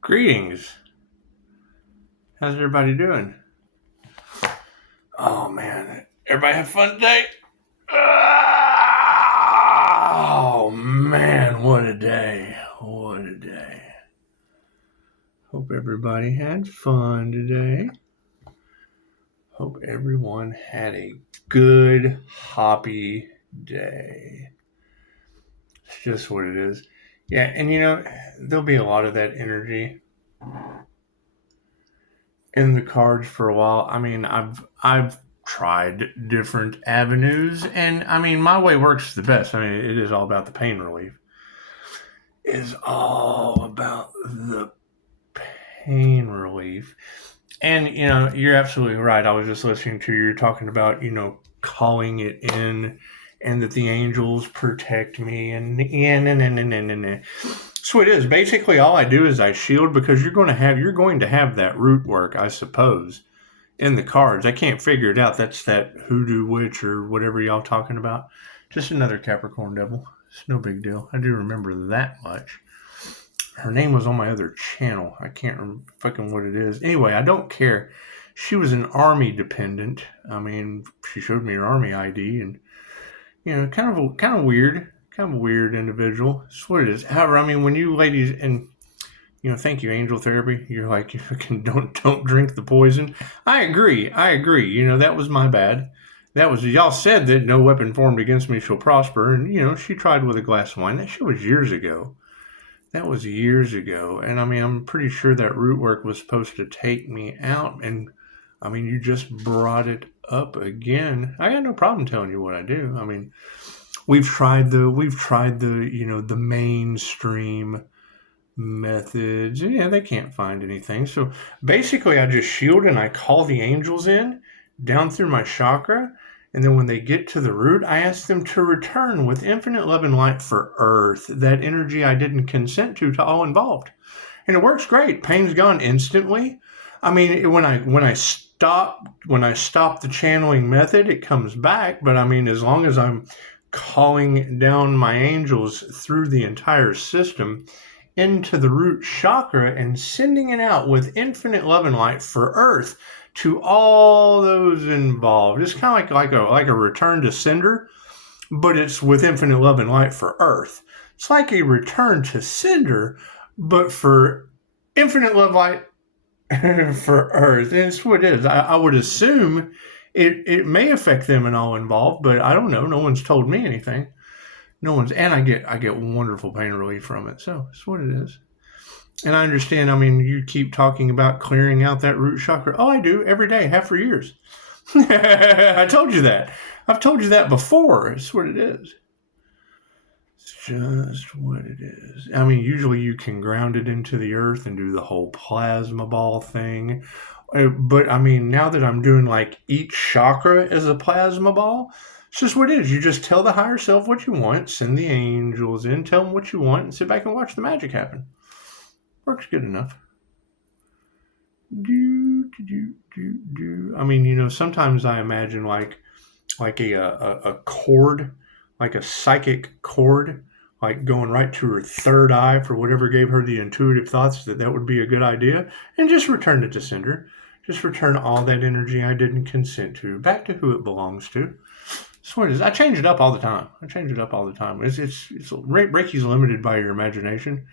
Greetings. How's everybody doing? Oh man, everybody have fun today? Oh man, what a day. What a day. Hope everybody had fun today. Hope everyone had a good, happy day. It's just what it is. Yeah, and there'll be a lot of that energy in the cards for a while. I mean, I've tried different avenues, and I mean, my way works the best. I mean, it is all about the pain relief. It is all about the pain relief. And you're absolutely right. I was just listening to you talking about calling it in, and that the angels protect me, and so it is. Basically, all I do is I shield, because you're going to have that root work, I suppose, in the cards. I can't figure it out. That's that hoodoo witch or whatever y'all talking about. Just another Capricorn devil. It's no big deal. I do remember that much. Her name was on my other channel. I can't remember fucking what it is. Anyway, I don't care. She was an army dependent. I mean, she showed me her army ID, and kind of weird, kind of a weird individual. That's what it is. However, I mean, when you ladies, and thank you, Angel Therapy. You're like, don't drink the poison. I agree. That was my bad. That was, y'all said that no weapon formed against me shall prosper, and she tried with a glass of wine. That shit was years ago. That was years ago, and I mean, I'm pretty sure that root work was supposed to take me out, and I mean, you just brought it up again. I got no problem telling you what I do. I mean, we've tried the the mainstream methods. Yeah, they can't find anything. So basically, I just shield and I call the angels in down through my chakra. And then when they get to the root, I ask them to return with infinite love and light for Earth, that energy I didn't consent to all involved. And it works great. Pain's gone instantly. I mean, when I stop the channeling method, it comes back. But I mean, as long as I'm calling down my angels through the entire system into the root chakra and sending it out with infinite love and light for Earth to all those involved. It's kind of like a return to sender, but it's with infinite love and light for Earth. It's like a return to sender, but for infinite love light for Earth. And it's what it is. I would assume it may affect them and all involved, but I don't know. No one's told me anything. No one's, and I get wonderful pain relief from it. So it's what it is. And I understand. I mean, you keep talking about clearing out that root chakra. Oh, I do every day, have for years. I told you that. I've told you that before. It's what it is. It's just what it is. I mean, usually you can ground it into the earth and do the whole plasma ball thing. But I mean, now that I'm doing like each chakra as a plasma ball, it's just what it is. You just tell the higher self what you want, send the angels in, tell them what you want, and sit back and watch the magic happen. Works good enough. I mean, sometimes I imagine like a cord, like a psychic cord, like going right to her third eye for whatever gave her the intuitive thoughts that would be a good idea, and just return it to sender. Just return all that energy I didn't consent to back to who it belongs to. That's what it is. I change it up all the time. It's Reiki's limited by your imagination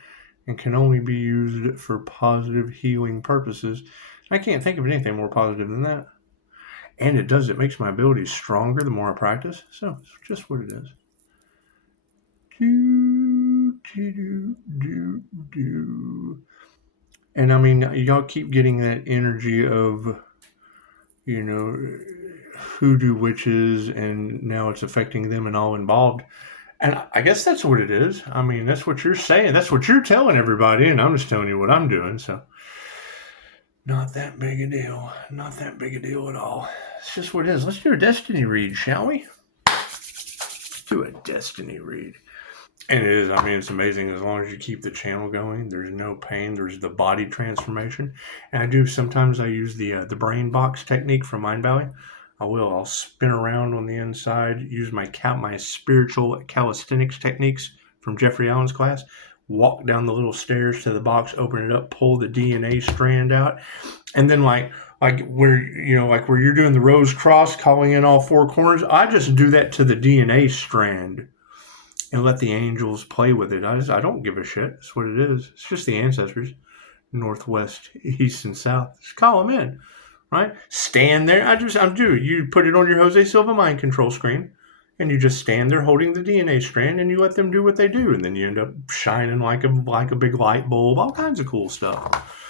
and can only be used for positive healing purposes. I can't think of anything more positive than that. And it makes my abilities stronger the more I practice. So it's just what it is. And I mean, y'all keep getting that energy of, hoodoo witches, and now it's affecting them and all involved. And I guess that's what it is. I mean, that's what you're saying. That's what you're telling everybody, and I'm just telling you what I'm doing. So, not that big a deal. Not that big a deal at all. It's just what it is. Let's do a destiny read, shall we? Let's do a destiny read. And it is, I mean, it's amazing. As long as you keep the channel going, there's no pain. There's the body transformation. And sometimes I use the brain box technique from Mind Valley. I'll spin around on the inside, use my spiritual calisthenics techniques from Jeffrey Allen's class, walk down the little stairs to the box, open it up, pull the DNA strand out, and then like where where you're doing the rose cross, calling in all four corners, I just do that to the DNA strand and let the angels play with it. I don't give a shit. That's what it is. It's just the ancestors, northwest, east, and south. Just call them in, right? Stand there. You put it on your Jose Silva mind control screen, and you just stand there holding the DNA strand, and you let them do what they do, and then you end up shining like a big light bulb. All kinds of cool stuff.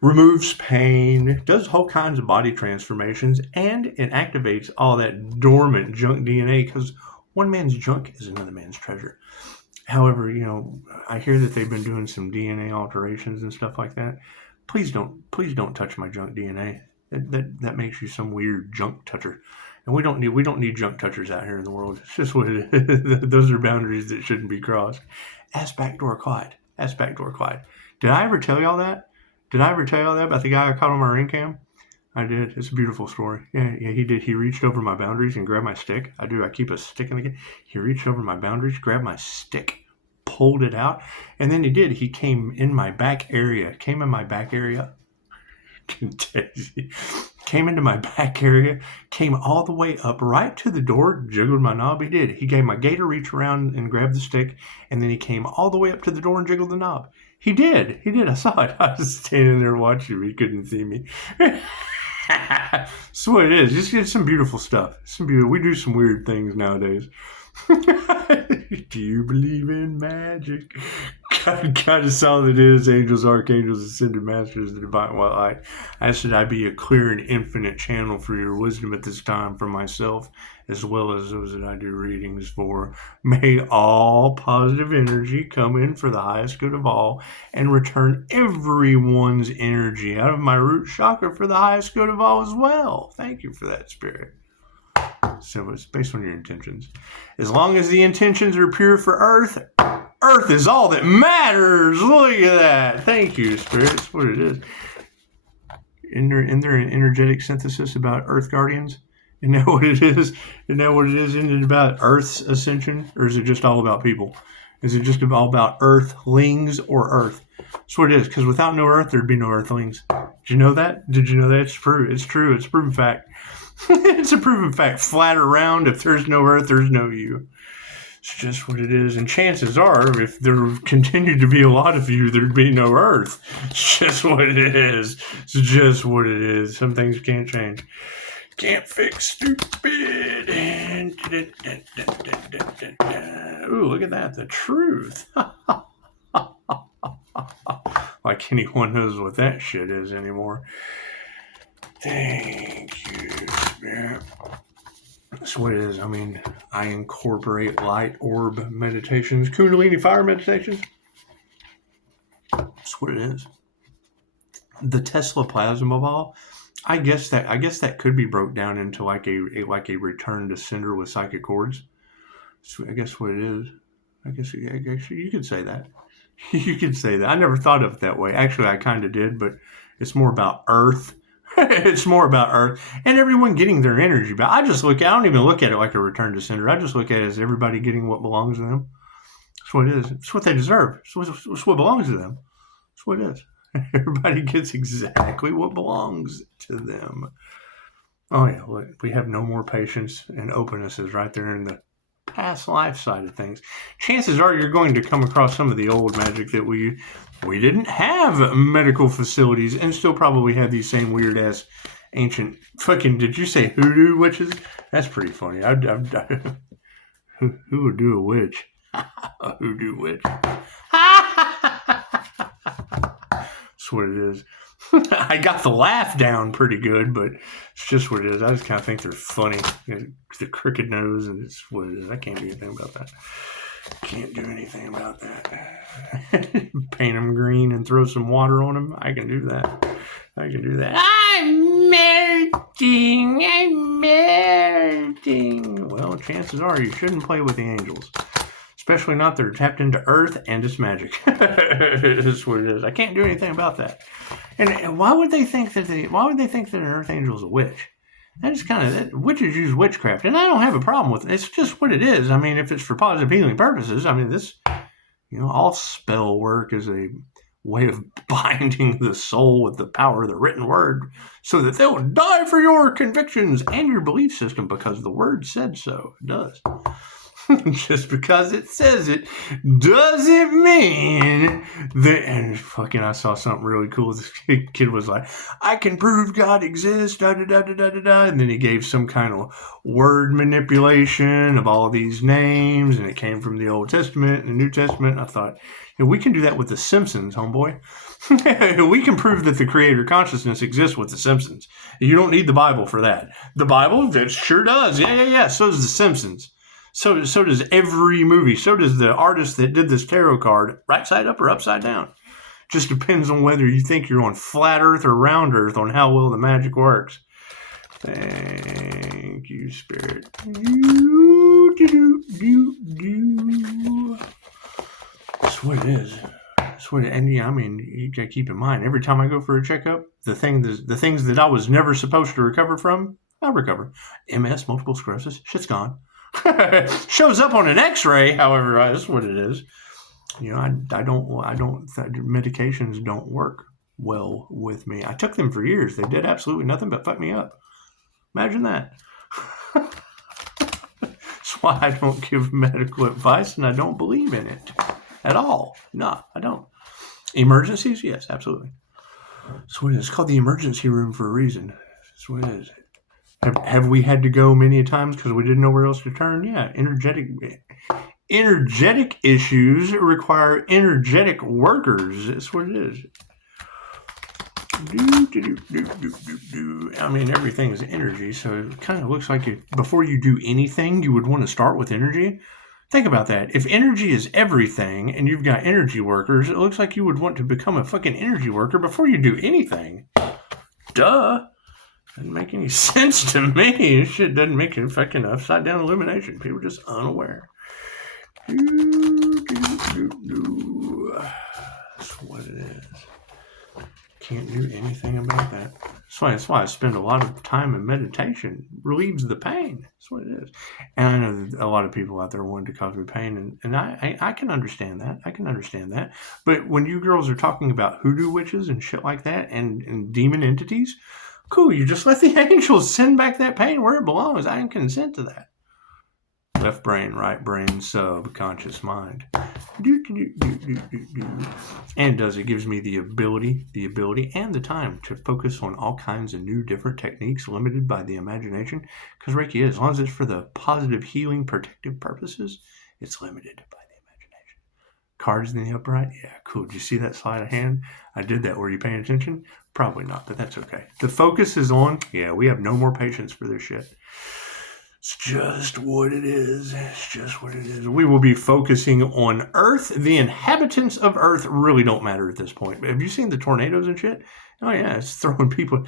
Removes pain, does all kinds of body transformations, and it activates all that dormant junk DNA, because one man's junk is another man's treasure. However, I hear that they've been doing some DNA alterations and stuff like that. Please don't touch my junk DNA. That makes you some weird junk toucher. And we don't need junk touchers out here in the world. It's just what it is. Those are boundaries that shouldn't be crossed. Ask Backdoor Clyde. Did I ever tell y'all that? About the guy I caught on my ring cam? I did. It's a beautiful story. Yeah, he did. He reached over my boundaries and grabbed my stick. I keep a stick in the game. He reached over my boundaries, grabbed my stick, pulled it out, and then he came in my back area. Came into my back area, came all the way up right to the door, jiggled my knob. He gave my gator reach around and grabbed the stick, and then he came all the way up to the door and jiggled the knob. He did. I saw it. I was standing there watching him. He couldn't see me. That's what it is. Just get some beautiful stuff. We do some weird things nowadays. Do you believe in magic? God is all it is. Angels, archangels, ascended masters, the divine. Well, I ask that I be a clear and infinite channel for your wisdom at this time for myself, as well as those that I do readings for. May all positive energy come in for the highest good of all, and return everyone's energy out of my root chakra for the highest good of all as well. Thank you for that, Spirit. So it's based on your intentions. As long as the intentions are pure for Earth is all that matters. Look at that. Thank you, Spirit. That's what it is. Isn't there an energetic synthesis about Earth Guardians? Isn't that what it is? Isn't it about Earth's ascension? Or is it just all about people? Is it just all about Earthlings or Earth? That's what it is. Because without no Earth, there'd be no Earthlings. Did you know that? It's true. It's true. It's a proven fact. It's a proven fact. Flat around, if there's no Earth, there's no you. It's just what it is. And chances are, if there continued to be a lot of you, there'd be no Earth. It's just what it is. Some things can't change. Can't fix stupid. Ooh, look at that. The truth. Like anyone knows what that shit is anymore. Thank you, Spirit. That's what it is. I incorporate light orb meditations, Kundalini fire meditations. That's what it is. The Tesla plasma ball. I guess that could be broke down into like a return to sender with psychic cords. So I guess what it is. I guess you could say that. You could say that. I never thought of it that way. Actually, I kind of did, but it's more about Earth. It's more about Earth and everyone getting their energy back. I don't even look at it like a return to sender. I just look at it as everybody getting what belongs to them. That's what it is. It's what they deserve. It's what belongs to them. That's what it is. Everybody gets exactly what belongs to them. Oh yeah, look, we have no more patience and openness is right there in the past life side of things. Chances are you're going to come across some of the old magic that we didn't have medical facilities and still probably have these same weird ass ancient fucking, did you say hoodoo witches? That's pretty funny. Who would do a witch? A hoodoo witch. That's what it is. I got the laugh down pretty good, but it's just what it is. I just kind of think they're funny. The crooked nose, and it's what it is. I can't do anything about that. Paint them green and throw some water on them. I can do that. I'm melting. Well, chances are you shouldn't play with the angels. Especially not that they're tapped into Earth and its magic. That's what it is. I can't do anything about that. And why would they think that an Earth angel is a witch? That is witches use witchcraft, and I don't have a problem with it. It's just what it is. If it's for positive healing purposes, All spell work is a way of binding the soul with the power of the written word so that they'll die for your convictions and your belief system because the word said so. It does. Just because it says it doesn't mean that. And fucking, I saw something really cool. This kid was like, I can prove God exists, da da da da da da da. And then he gave some kind of word manipulation of all these names, and it came from the Old Testament and the New Testament. And I thought, we can do that with The Simpsons, homeboy. We can prove that the creator consciousness exists with The Simpsons. You don't need the Bible for that. The Bible, that sure does. Yeah. So does The Simpsons. So does every movie. So does the artist that did this tarot card, right side up or upside down. Just depends on whether you think you're on flat earth or round earth on how well the magic works. Thank you, Spirit. That's what it is. And yeah, I mean, you gotta keep in mind, every time I go for a checkup, the things that I was never supposed to recover from, I recover. MS, multiple sclerosis, shit's gone. Shows up on an X-ray, however, that's what it is. Medications don't work well with me. I took them for years. They did absolutely nothing but fuck me up. Imagine that. That's why I don't give medical advice, and I don't believe in it at all. No, I don't. Emergencies? Yes, absolutely. That's what it is. It's called the emergency room for a reason. That's what it is. Have we had to go many times because we didn't know where else to turn? Yeah, energetic issues require energetic workers. That's what it is. I mean, everything is energy, so it kind of looks like before you do anything, you would want to start with energy. Think about that. If energy is everything and you've got energy workers, it looks like you would want to become a fucking energy worker before you do anything. Duh. Doesn't make any sense to me. Shit doesn't make a fucking upside down illumination. People are just unaware. That's what it is. Can't do anything about that. That's why I spend a lot of time in meditation. Relieves the pain. That's what it is. And I know that a lot of people out there want to cause me pain, and I can understand that. I can understand that. But when you girls are talking about hoodoo witches and shit like that and demon entities, cool, you just let the angels send back that pain where it belongs. I can consent to that. Left brain, right brain, subconscious mind. And it gives me the ability and the time to focus on all kinds of new different techniques limited by the imagination. Because Reiki is, as long as it's for the positive healing, protective purposes, it's limited by the imagination. Cards in the upright? Yeah, cool. Did you see that sleight of hand? I did that. Were you paying attention? Probably not, but that's okay. The focus is on, we have no more patience for this shit. It's just what it is. It's just what it is. We will be focusing on Earth. The inhabitants of Earth really don't matter at this point. Have you seen the tornadoes and shit? Oh, yeah, it's throwing people.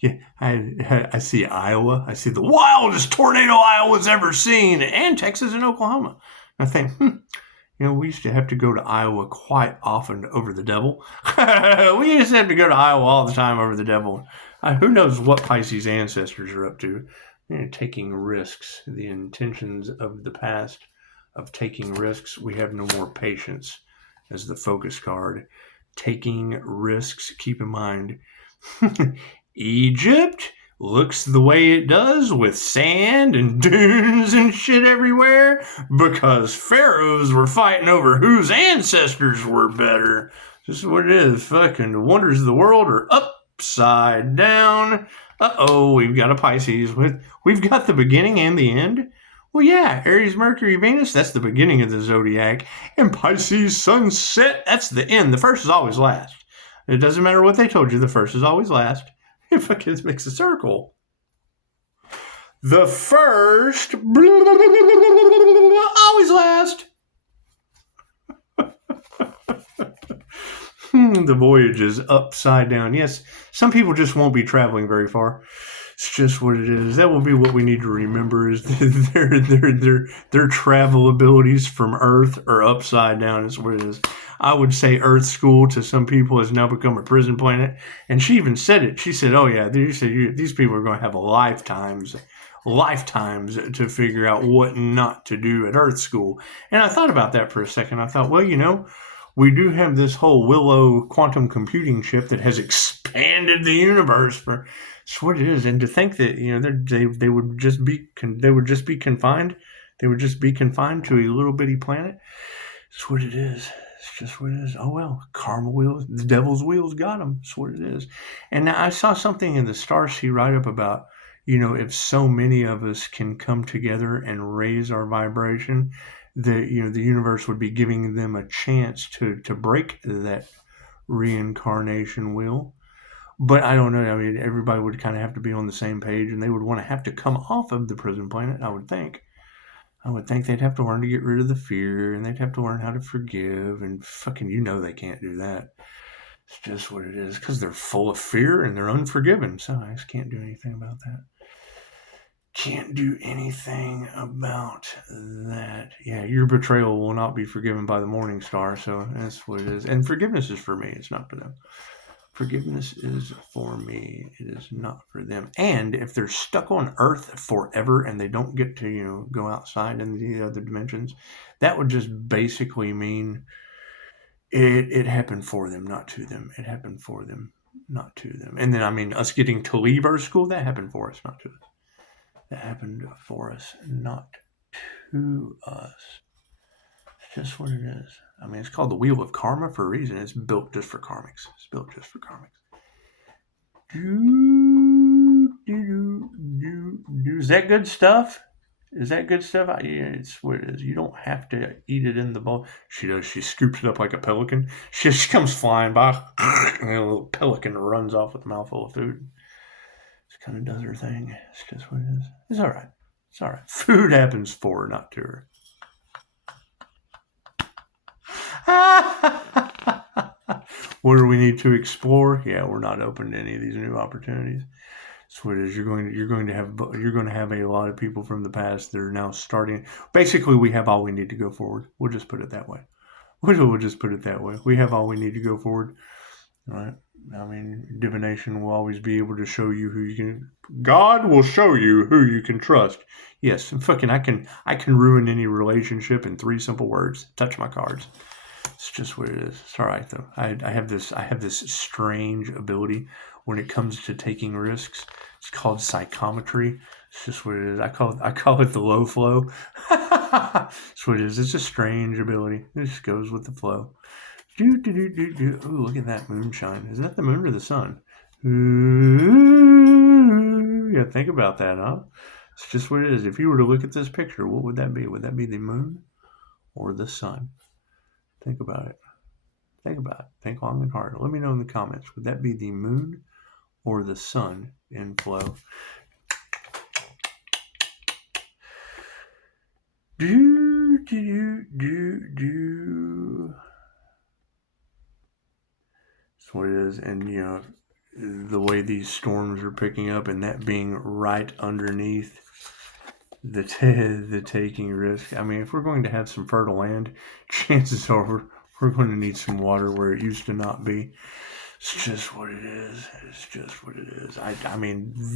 Yeah, I see Iowa. I see the wildest tornado Iowa's ever seen, and Texas and Oklahoma. I think, we used to have to go to Iowa quite often over the devil. We used to have to go to Iowa all the time over the devil. Who knows what Pisces ancestors are up to? Taking risks. The intentions of the past of taking risks. We have no more patience as the focus card. Taking risks. Keep in mind, Egypt looks the way it does with sand and dunes and shit everywhere because pharaohs were fighting over whose ancestors were better. This is what it is. Fucking the wonders of the world are upside down. We've got a Pisces. We've got the beginning and the end. Well, yeah, Aries, Mercury, Venus, that's the beginning of the zodiac. And Pisces, sunset, that's the end. The first is always last. It doesn't matter what they told you, the first is always last. It fucking makes a circle. The first, always last. The voyage is upside down. Yes, some people just won't be traveling very far. It's just what it is. That will be what we need to remember is their travel abilities from Earth are upside down. Is what it is. I would say Earth School to some people has now become a prison planet. And she even said it. She said, oh yeah, these people are going to have lifetimes lifetimes to figure out what not to do at Earth School. And I thought about that for a second. I thought, well, we do have this whole Willow quantum computing chip that has expanded the universe for. It's what it is, and to think that they would just be confined to a little bitty planet. It's what it is. It's just what it is. Oh well, karma wheels, the devil's wheels got them. It's what it is. And now I saw something in the Starseed write-up about, if so many of us can come together and raise our vibration, the universe would be giving them a chance to break that reincarnation wheel. But I don't know. I mean, everybody would kind of have to be on the same page, and they would want to have to come off of the prison planet, I would think. They'd have to learn to get rid of the fear, and they'd have to learn how to forgive, and fucking, they can't do that. It's just what it is, because they're full of fear and they're unforgiving, so I just can't do anything about that. Can't do anything about that. Yeah, your betrayal will not be forgiven by the morning star, so that's what it is. And forgiveness is for me, it's not for them. Forgiveness is for me. It is not for them. And if they're stuck on Earth forever and they don't get to, go outside in the other dimensions, that would just basically mean it happened for them, not to them. It happened for them, not to them. And then, us getting to leave Earth School, that happened for us, not to us. That happened for us, not to us. It's just what it is. It's called the Wheel of Karma for a reason. It's built just for karmics. Is that good stuff? Yeah, it's what it is. You don't have to eat it in the bowl. She does. She scoops it up like a pelican. She just comes flying by, and a little pelican runs off with a mouthful of food. Just kind of does her thing. It's just what it is. It's all right. Food happens for her, not to her. What do we need to explore? Yeah, we're not open to any of these new opportunities. That's what it is. You're going to have a lot of people from the past that are now starting. Basically, we have all we need to go forward. We'll just put it that way. We'll just put it that way. We have all we need to go forward. All right. Divination will always be able to show you who you can. God will show you who you can trust. Yes, and fucking, I can ruin any relationship in 3 simple words. Touch my cards. It's just what it is. It's all right though. I have this strange ability when it comes to taking risks. It's called psychometry. It's just what it is. I call it the low flow. That's what it is. It's a strange ability. It just goes with the flow. Ooh, look at that moonshine. Is that the moon or the sun? Ooh, yeah, think about that, huh? It's just what it is. If you were to look at this picture, what would that be? Would that be the moon or the sun? Think about it. Think long and hard. Let me know in the comments. Would that be the moon or the sun in flow? That's what it is. And, the way these storms are picking up and that being right underneath the taking risk. If we're going to have some fertile land, chances are we're going to need some water where it used to not be. It's just what it is.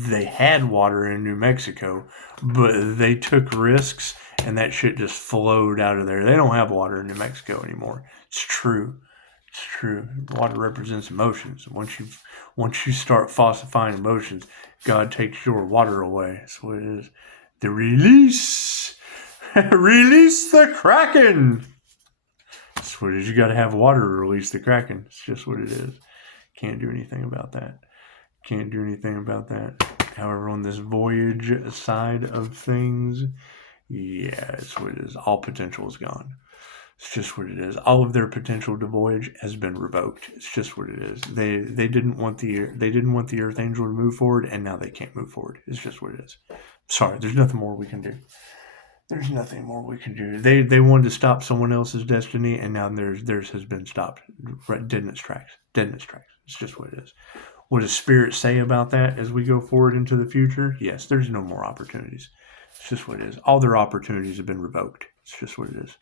They had water in New Mexico, but they took risks and that shit just flowed out of there. They don't have water in New Mexico anymore. It's true. Water represents emotions. Once you start falsifying emotions, God takes your water away. That's what it is. The release the Kraken. That's what it is. You got to have water to release the Kraken. It's just what it is. Can't do anything about that. However, on this voyage side of things, yeah, it's what it is. All potential is gone. It's just what it is. All of their potential to voyage has been revoked. It's just what it is. They didn't want the Earth Angel to move forward, and now they can't move forward. It's just what it is. Sorry, there's nothing more we can do. They wanted to stop someone else's destiny, and now theirs has been stopped. Dead in its tracks. It's just what it is. What does Spirit say about that as we go forward into the future? Yes, there's no more opportunities. It's just what it is. All their opportunities have been revoked. It's just what it is.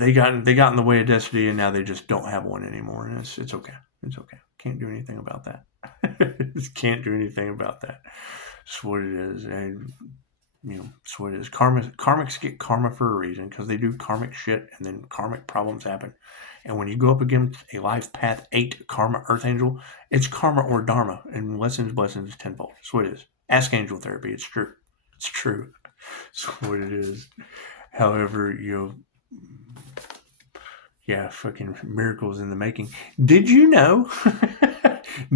They got in the way of destiny, and now they just don't have one anymore. And it's okay. Can't do anything about that. That's what it is. And, that's what it is. Karmics get karma for a reason because they do karmic shit and then karmic problems happen. And when you go up against a life path 8 karma earth angel, it's karma or dharma. And lessons, blessings tenfold. That's what it is. Ask angel therapy. It's true. It's true. That's what it is. However, yeah, fucking miracles in the making. Did you know?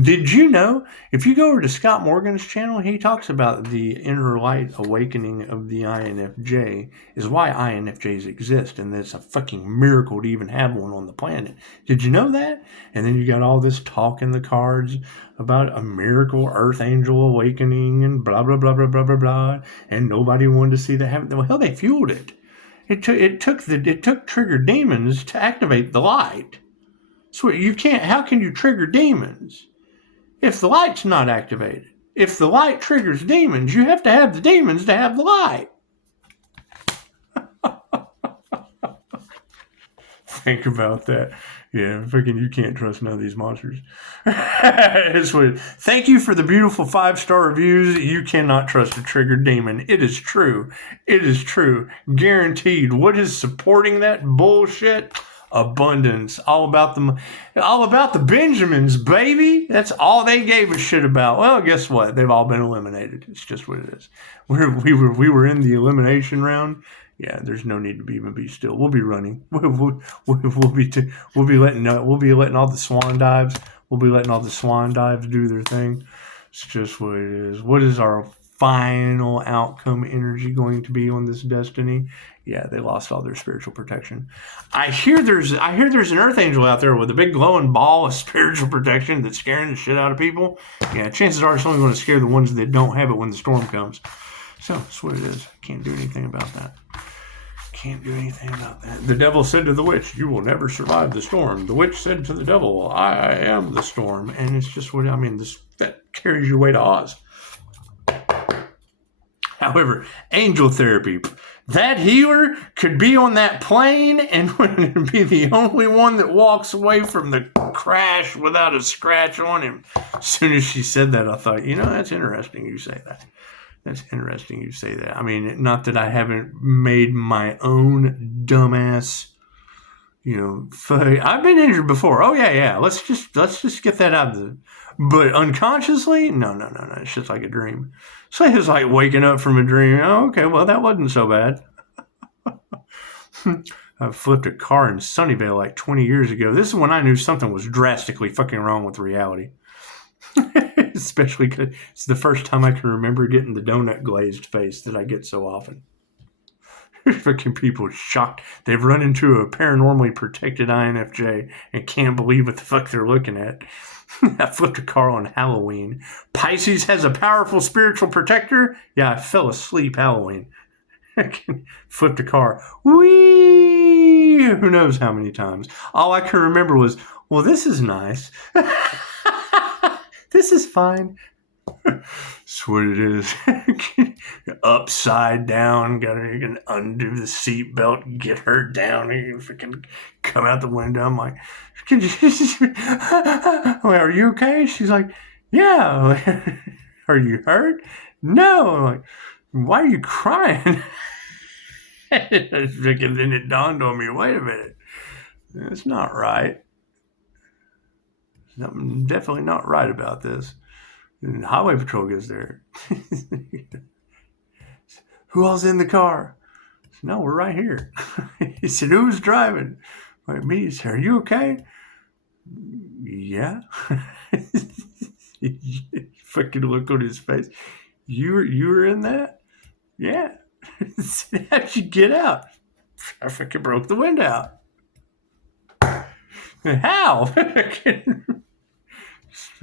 Did you know? If you go over to Scott Morgan's channel, he talks about the inner light awakening of the INFJ is why INFJs exist, and it's a fucking miracle to even have one on the planet. Did you know that? And then you got all this talk in the cards about a miracle earth angel awakening and blah, blah, blah, blah, blah, blah, blah, and nobody wanted to see that happen. Well, hell, they fueled it. It took trigger demons to activate the light. So you can't. How can you trigger demons if the light's not activated? If the light triggers demons, you have to have the demons to have the light. Think about that. Yeah, freaking, you can't trust none of these monsters. Thank you for the beautiful 5-star reviews. You cannot trust a triggered demon. It is true. It is true. Guaranteed. What is supporting that bullshit? Abundance. All about the Benjamins, baby. That's all they gave a shit about. Well, guess what? They've all been eliminated. It's just what it is. We were in the elimination round. Yeah, there's no need to even be still. We'll be running. We'll be letting all the swan dives. We'll be letting all the swan dives do their thing. It's just what it is. What is our final outcome energy going to be on this destiny? Yeah, they lost all their spiritual protection. I hear there's an earth angel out there with a big glowing ball of spiritual protection that's scaring the shit out of people. Yeah, chances are it's only going to scare the ones that don't have it when the storm comes. So that's what it is. Can't do anything about that. Can't do anything about that. The devil said to the witch, "You will never survive the storm." The witch said to the devil, "I am the storm." And it's just what I mean. That carries your way to Oz. However, angel therapy. That healer could be on that plane and would be the only one that walks away from the crash without a scratch on him. As soon as she said that, I thought, that's interesting you say that. That's interesting you say that. I mean, not that I haven't made my own dumbass, I've been injured before. Oh, yeah. Let's just get that out of the... But unconsciously? No. It's just like a dream. So it's like waking up from a dream. Oh, okay, well, that wasn't so bad. I flipped a car in Sunnyvale like 20 years ago. This is when I knew something was drastically fucking wrong with reality. Especially because it's the first time I can remember getting the donut glazed face that I get so often. Fucking people shocked. They've run into a paranormally protected INFJ and can't believe what the fuck they're looking at. I flipped a car on Halloween. Pisces has a powerful spiritual protector. Yeah, I fell asleep Halloween. Flipped a car. Whee! Who knows how many times. All I can remember was, well, this is nice. This is fine. That's what it is. Upside down. You can undo the seatbelt, get her down. You can freaking come out the window. I'm like, are you okay? She's like, yeah. Are you hurt? No. I'm like, why are you crying? And then it dawned on me, wait a minute. That's not right. Something definitely not right about this. And Highway Patrol gets there. Who all's in the car? Said, no, we're right here. He said, who's driving? Like me. He said, are you okay? Yeah. Fucking look on his face. You were in that? Yeah. How'd you get out? I fucking broke the window out. How?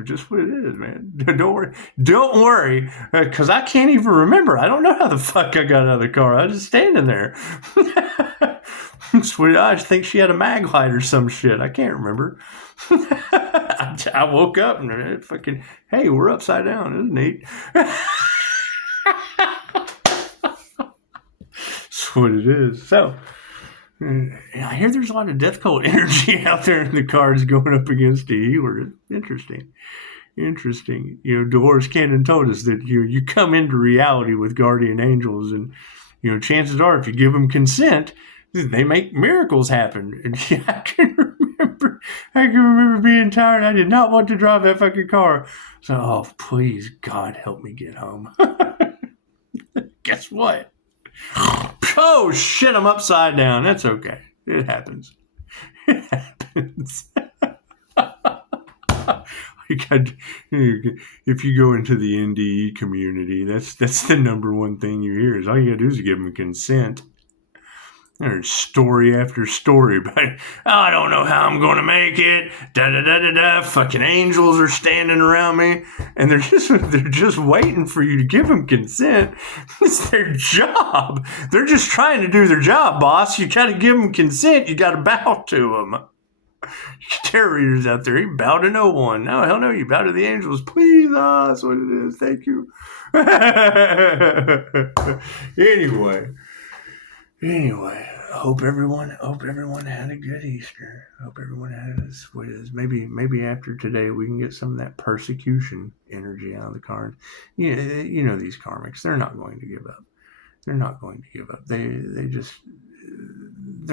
Just what it is, man. Don't worry, because I can't even remember. I don't know how the fuck I got out of the car. I was just standing there. I think she had a mag light or some shit. I can't remember. I woke up and fucking, hey, we're upside down. Isn't neat? That's what it is. So, I hear there's a lot of death cult energy out there in the cards going up against the healer. Interesting. Interesting. Dolores Cannon told us that you come into reality with guardian angels, and chances are, if you give them consent, they make miracles happen. And I can remember being tired. I did not want to drive that fucking car. So, oh, please, God, help me get home. Guess what? Oh shit! I'm upside down. That's okay. It happens. It happens. If you go into the NDE community, that's the number one thing you hear is all you gotta do is give them consent. There's story after story about, I don't know how I'm going to make it. Da da da da da. Fucking angels are standing around me, and they're just waiting for you to give them consent. It's their job. They're just trying to do their job, boss. You got to give them consent. You got to bow to them. Tarot readers out there, you bow to no one. No, hell no, you bow to the angels. Please, that's what it is. Thank you. Anyway, hope everyone had a good Easter. Hope everyone had what it is. Maybe after today we can get some of that persecution energy out of the cards. These karmics, they're not going to give up. They're not going to give up. They're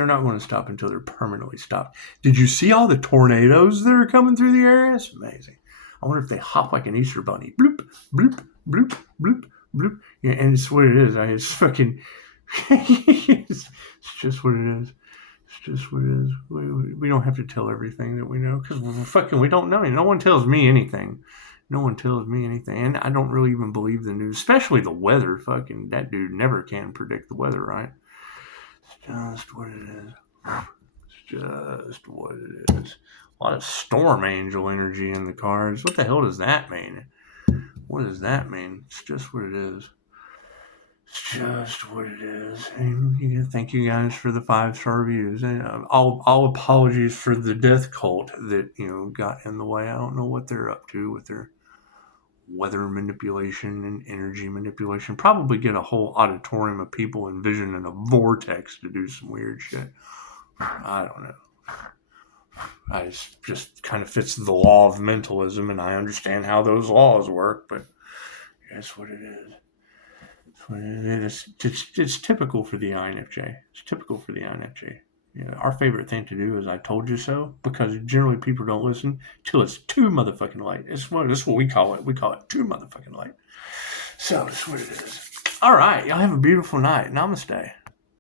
not going to stop until they're permanently stopped. Did you see all the tornadoes that are coming through the area? It's amazing. I wonder if they hop like an Easter bunny. Bloop, bloop, bloop, bloop, bloop. Yeah, and it's what it is. It's fucking... it's just what it is. It's just what it is. We don't have to tell everything that we know because we don't know. No one tells me anything. No one tells me anything. And I don't really even believe the news, especially the weather. Fucking that dude never can predict the weather, right? It's just what it is. It's just what it is. A lot of storm angel energy in the cards. What the hell does that mean? What does that mean? It's just what it is. It's just what it is. And thank you guys for the 5-star reviews. And all apologies for the death cult that got in the way. I don't know what they're up to with their weather manipulation and energy manipulation. Probably get a whole auditorium of people envisioning a vortex to do some weird shit. I don't know. It just kind of fits the law of mentalism, and I understand how those laws work, but that's what it is. It's typical for the INFJ. It's typical for the INFJ. Our favorite thing to do is I told you so, because generally people don't listen till it's too motherfucking late. This is what we call it. We call it too motherfucking late. So that's what it is. All right. Y'all have a beautiful night. Namaste.